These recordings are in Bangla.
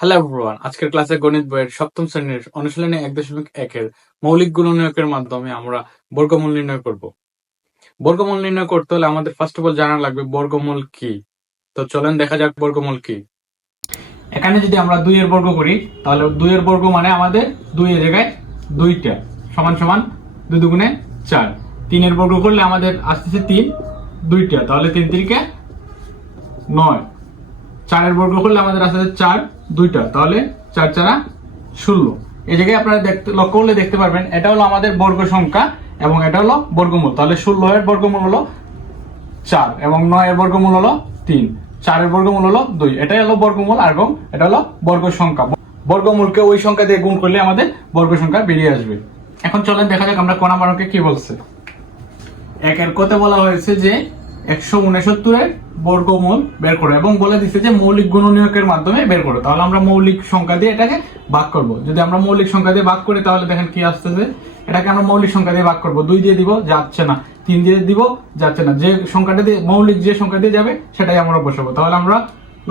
হ্যালো এভরিওয়ান, আজকের ক্লাসে গণিত বইয়ের সপ্তম শ্রেণীর অনুশীলনী 1.1-এর মৌলিক গুণনীয়কের মাধ্যমে আমরা বর্গমূল নির্ণয় করব। বর্গমূল নির্ণয় করতে হলে আমাদের ফার্স্ট অফ অল জানা লাগবে বর্গমূল কি। তো চলেন দেখা যাক বর্গমূল কি। এখানে যদি আমরা 2 এর বর্গ করি তাহলে 2 এর বর্গ মানে আমাদের 2 এর জায়গায় 2টা সমান সমান 2 দুগুণে 4। 3 এর বর্গ করলে আমাদের আসতেছে 3 2টা, তাহলে 3 3 9। 4 এর বর্গ করলে আমাদের আসতেছে 4 2টা, তাহলে 4 4 16। এই জায়গায় আপনারা লক্ষ্য করলে দেখতে পারবেন এটা হলো আমাদের বর্গ সংখ্যা এবং এটা হলো বর্গমূল। তাহলে 16 এর বর্গমূল হলো 4 এবং 9 এর বর্গমূল হলো 3, 4 এর বর্গমূল হলো 2। এটাই হলো বর্গমূল এবং এটা হলো বর্গ সংখ্যা। বর্গমূলকে ওই সংখ্যা দিয়ে গুণ করলে আমাদের বর্গ সংখ্যা বেরিয়ে আসবে। এখন চলেন দেখা যাক আমরা ক নাম্বার অঙ্কে কি বলছে। একের কতে বলা হয়েছে যে 169 এর বর্গমূল বের করো এবং বলে দিচ্ছে যে মৌলিক গুণনীয়কের মাধ্যমে বের করো। তাহলে আমরা মৌলিক সংখ্যা দিয়ে এটাকে ভাগ করব। যদি আমরা মৌলিক সংখ্যা দিয়ে ভাগ করি তাহলে দেখেন কি আসতেছে। এটাকে আমরা মৌলিক সংখ্যা দিয়ে ভাগ করব। 2 দিয়ে দিব, যাচ্ছে না। 3 দিয়ে দিব, যাচ্ছে না। যে সংখ্যাটা দিয়ে মৌলিক যে সংখ্যা দিয়ে যাবে সেটাই আমরা বসাবো। তাহলে আমরা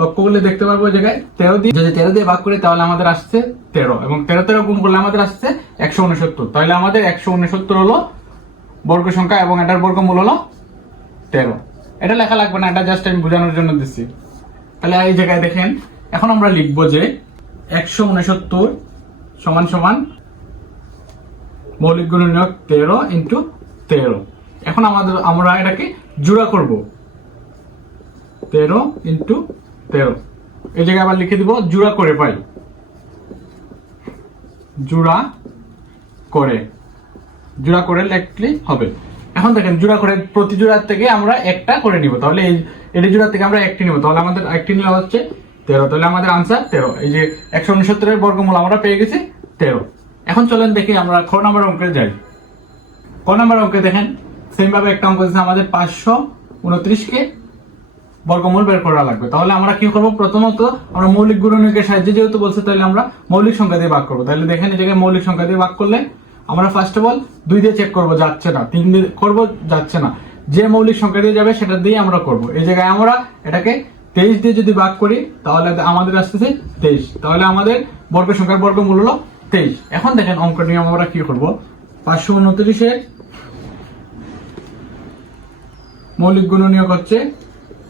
লক্ষ্য করলে দেখতে পারবো জায়গায় 13 দিয়ে, যদি 13 দিয়ে ভাগ করি তাহলে আমাদের আসছে 13 এবং 13 গুণ করলে আমাদের আসছে 169। তাহলে আমাদের 169 হলো বর্গ সংখ্যা এবং এটার বর্গমূল হলো 13। এটা লেখা লাগবে না, এটা জাস্ট আমি বোঝানোর জন্য দিচ্ছি। তাহলে এই জায়গায় দেখেন এখন আমরা লিখবো যে 169 সমান সমান মৌলিক গুণনীয়ক 13 ইন্টু 13। এখন আমরা এটাকে জোড়া করব, 13 ইন্টু 13। এই জায়গায় আবার লিখে দিব জোড়া করে পাই, জোড়া করে লিখলে হবে। এখন দেখেন জোড়া করে প্রতি জোড়ার থেকে আমরা একটা করে নিব। তাহলে এই জোড়া থেকে আমরা একটি নিব, তাহলে আমাদের একটি নিলে হচ্ছে 13। তাহলে আমাদের আনসার 13। এই যে 169 এর বর্গমূল আমরা পেয়ে গেছি 13। এখন চলেন দেখি আমরা খ নাম্বার অঙ্কে যাই। ক নাম্বার অঙ্কে দেখেন সেম ভাবে একটা অঙ্ক দিচ্ছে আমাদের 529 কে বর্গমূল বের করা লাগবে। তাহলে আমরা কি করব, প্রথমত আমরা মৌলিক গুণনীয়কের সাহায্যে যেহেতু বলছে তাহলে আমরা মৌলিক সংখ্যা দিয়ে ভাগ করব। তাহলে দেখেন এই জায়গায় মৌলিক সংখ্যা দিয়ে ভাগ করলে আমরা ফার্স্ট অফ অল 2 দিয়ে চেক করব, যাচ্ছে না। 3 দিয়ে করব, যাচ্ছে না। যে মৌলিক সংখ্যা দিয়ে যাবে সেটা দিয়ে আমরা করব। এই জায়গায় আমরা এটাকে 23 দিয়ে যদি ভাগ করি তাহলে আমাদের আসতেছে 23। তাহলে আমাদের বর্গ সংখ্যার বর্গমূল হলো 23। এখন দেখেন অঙ্ক নিয়ে আমরা কি করব, 529 এর মৌলিক গুণনীয়ক হচ্ছে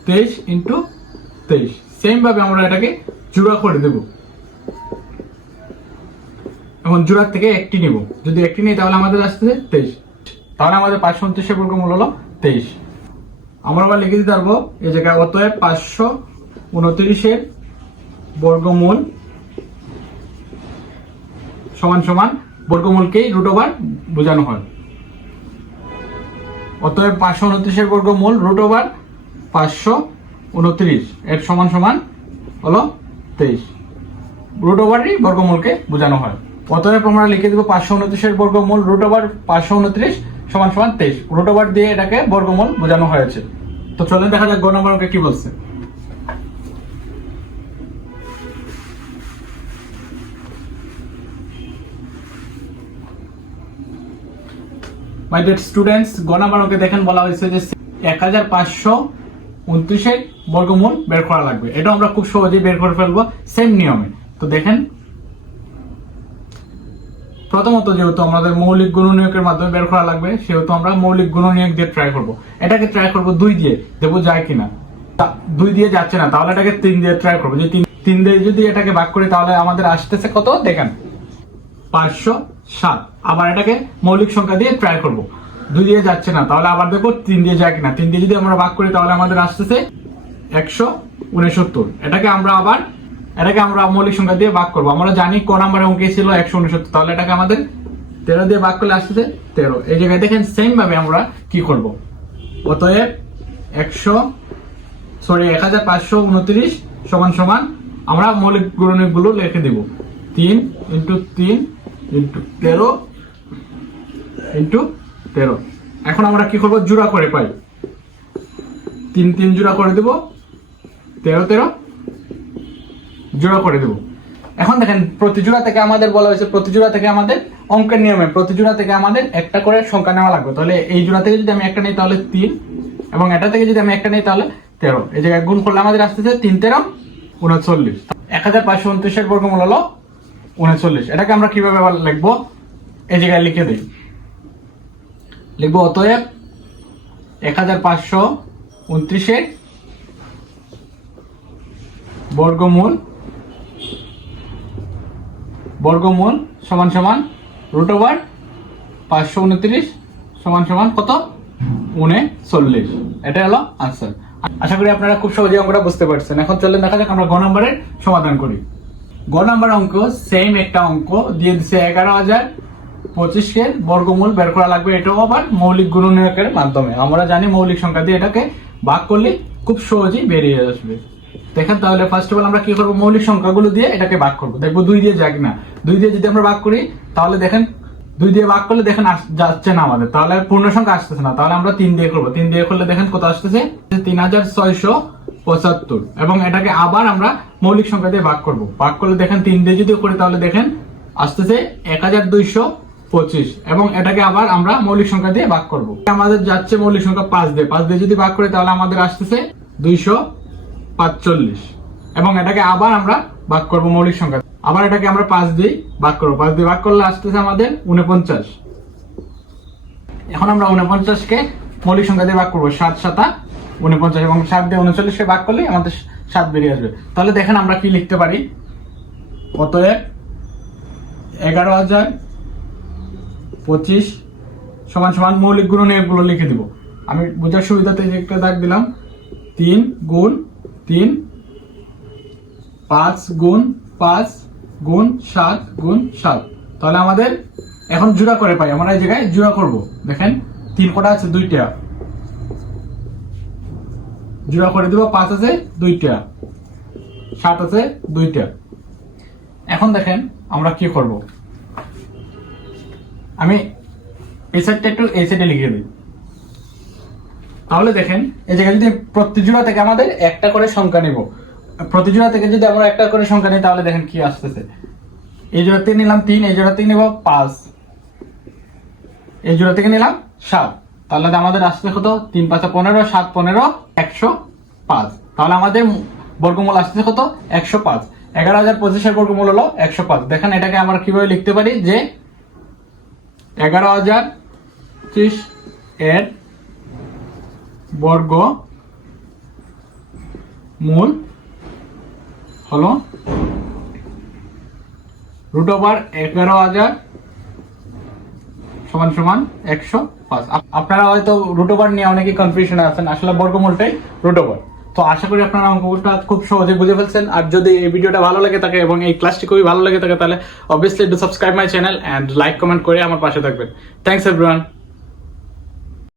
23 ইন্টু 23। সেম ভাবে আমরা এটাকে জোড়া করে দেব। এখন জোড়ার থেকে একটি নিব, যদি একটি নিই তাহলে আমাদের আসছে 23। তাহলে আমাদের 529 এর বর্গমূল হলো 23। আমরা আবার লিখে দিতে পারবো এই জায়গায় অতএব 529 এর বর্গমূল সমান সমান বর্গমূলকেই রুট ওভার বোঝানো হয়। অতএব 529 এর বর্গমূল রুট ওভার 529 এর সমান সমান হলো 23। রুট ওভারই বর্গমূলকে বোঝানো হয়। অতএব আমরা লিখে দেব 529 এর বর্গমূল রুট ওভার 529 সমান সমান 23। রুট ওভার দিয়ে এটাকে বর্গমূল বোঝানো হয়েছে। তো চলেন দেখা যাক গ নম্বর অঙ্কে কি বলছে। মাই ডিয়ার স্টুডেন্টস, গ নম্বর অঙ্কে দেখেন বলা হয়েছে যে 1529 এর বর্গমূল বের করা লাগবে। এটা আমরা খুব সহজেই বের করে ফেলবো সেম নিয়মে। তো দেখেন প্রথমত যেহেতু আমাদের মৌলিক গুণনীয়কের মাধ্যমে বের করা লাগবে সেহেতু আমরা মৌলিক গুণনীয়ক দিয়ে ট্রাই করব। এটাকে ট্রাই করব 2 দিয়ে, দেবো যায় কিনা। 2 দিয়ে যাচ্ছে না, তাহলে এটাকে 3 দিয়ে ট্রাই করবো। যে 3 দিয়ে যদি এটাকে ভাগ করি তাহলে আমাদের আসতেছে কত দেখেন 507। আবার এটাকে মৌলিক সংখ্যা দিয়ে ট্রাই করব। 2 দিয়ে যাচ্ছে না, তাহলে আবার দেখো 3 দিয়ে যায় কিনা। 3 দিয়ে যদি আমরা ভাগ করি তাহলে আমাদের আসতেছে 169। এটাকে আমরা মৌলিক সংখ্যা দিয়ে ভাগ করবো। আমরা জানি ক নাম্বারের অঙ্কে ছিল 169, তাহলে এটাকে আমাদের 13 দিয়ে ভাগ করলে আসতেছে 13। এই জায়গায় দেখেন সেম ভাবে আমরা কি করব, অতএব 1529 সমান সমান আমরা মৌলিক গুণনীয়ক গুলো লিখে দিব 3 ইন্টু 3 ইন্টু 13 ইন্টু 13। এখন আমরা কি করব, জোড়া করে পাই। 3 3 জোড়া করে দেব, 13 13 জোড়া করে দেব। এখন দেখেন প্রতি জোড়া থেকে আমাদের বলা হয়েছে, প্রতি জোড়া থেকে আমাদের অঙ্কের নিয়মে প্রতি জোড়া থেকে আমাদের একটা করে সংখ্যা নেওয়া লাগবে। তাহলে এই জোড়া থেকে যদি আমি একটা নিই তাহলে 3 এবং এটা থেকে যদি আমি একটা নিই তাহলে 13। এই জায়গায় গুণ করলে আমাদের আসতেছে 3 13 39। 1529 বর্গমূল হলো 39। এটাকে আমরা কিভাবে আবার লিখবো, এই জায়গায় লিখে দিই, লিখবো অতএব 1529 বর্গমূল সমান সমান √529 সমান সমান কত, 39। এটা হলো আনসার। আশা করি আপনারা খুব সহজে অঙ্কটা বুঝতে পারছেন। এখন চলেন দেখা যাক আমরা গ নম্বরের সমাধান করি। গ নম্বর অঙ্ক সেম একটা অঙ্ক দিয়ে দিচ্ছে 11,025 বর্গমূল বের করা লাগবে। এটাও আবার মৌলিক গুণনীয়কের মাধ্যমে। আমরা জানি মৌলিক সংখ্যা দিয়ে এটাকে ভাগ করলে খুব সহজেই বেরিয়ে আসবে। দেখেন তাহলে ফার্স্ট অফ অল আমরা কি করবো, মৌলিক সংখ্যাগুলো দিয়ে এটাকে ভাগ করবো। দেখবো 2 দিয়ে যাক না, 2 দিয়ে যদি আমরা ভাগ করি তাহলে দেখেন 2 দিয়ে ভাগ করলে দেখেন যাচ্ছে না আমাদের, তাহলে পূর্ণ সংখ্যা আসতেছে না। তাহলে আমরা 3 দিয়ে করবো, 3 দিয়ে করলে দেখেন কত আসতেছে, 3675। এবং এটাকে আবার আমরা মৌলিক সংখ্যা দিয়ে ভাগ করবো। ভাগ করলে দেখেন 3 দিয়ে যদি করি তাহলে দেখেন আসতেছে 1225। এবং এটাকে আবার আমরা মৌলিক সংখ্যা দিয়ে ভাগ করবো। আমাদের যাচ্ছে মৌলিক সংখ্যা 5 দিয়ে, 5 দিয়ে যদি ভাগ করি তাহলে আমাদের আসতেছে 245। এবং এটাকে আবার আমরা ভাগ করবো মৌলিক সংখ্যা, আবার এটাকে আমরা 5 দিয়ে ভাগ করবো। 5 দিয়ে ভাগ করলে আসতেছে আমাদের 49। এখন আমরা 49-কে মৌলিক সংখ্যা দিয়ে ভাগ করবো, 7 7 49 এবং 7 দিয়ে 39-কে ভাগ করলে আমাদের 7 বেরিয়ে আসবে। তাহলে দেখেন আমরা কি লিখতে পারি, অতএব 11,025 সমান সমান মৌলিক গুণনীয়কগুলো লিখে দিব। আমি বোঝার সুবিধাতে একটা দাগ দিলাম, 3 গুণ 3, 5 গুণ 5 গুণ 7 গুণ 7। তাহলে আমাদের এখন জোড়া করে পাই, আমরা এই জায়গায় জোড়া করব। দেখেন 3 কটা আছে, 2টা, জোড়া করে দিব। 5 আছে 2টা, 7 আছে 2টা। এখন দেখেন আমরা কি করব, আমি এই সাইডটা একটু এই সাইডে লিখে দিই। তাহলে দেখেন এই জায়গায় যদি প্রতি জোড়া থেকে আমাদের একটা করে সংখ্যা নিব, প্রতি জোড়া থেকে যদি আমরা একটা করে সংখ্যা নিই তাহলে দেখেন কি আসতেছে। এই জোড়া থেকে নিলাম 3, এই জোড়া থেকে নিব 5, এই জোড়া থেকে নিলাম 7। তাহলে আমাদের আসছে কত, 3 5 15, 7 15 105। তাহলে আমাদের বর্গমূল আসছে কত, 105। 11,025 বর্গমূল হলো 105। দেখেন এটাকে আমরা কিভাবে লিখতে পারি, যে 11,025 এর বর্গমূল হলো √11,000 সমান সমান 105। আপনারা হয়তো √ওভার নিয়ে অনেকে কনফিউশনে আছেন, আসলে বর্গমূলটাই √ওভার। তো আশা করি আপনারা অঙ্কটা খুব সহজে বুঝে ফেলছেন। আর যদি এই ভিডিওটা ভালো লাগে থাকে এবং এই ক্লাসটি খুবই ভালো লাগে থাকে তাহলে obviously do subscribe my channel and like comment করে আমার পাশে থাকবেন। Thanks everyone.